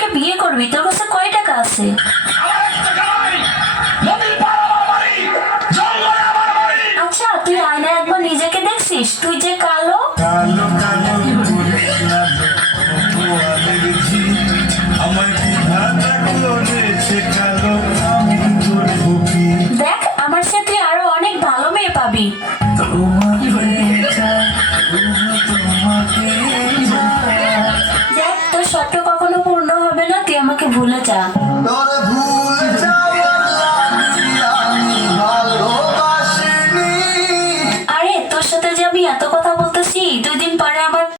আমাকে বিয়ে করবি, তোর কাছে কয় টাকা আছে? আচ্ছা তুই আয়নায় একবার নিজেকে দেখছিস? তুই যে কালো। দেখ, আমার সাথে আরও অনেক ভালো মেয়ে পাবি। তোমাকে ভুলে যা। আরে তোর সাথে যে আমি এত কথা বলতেছি তুই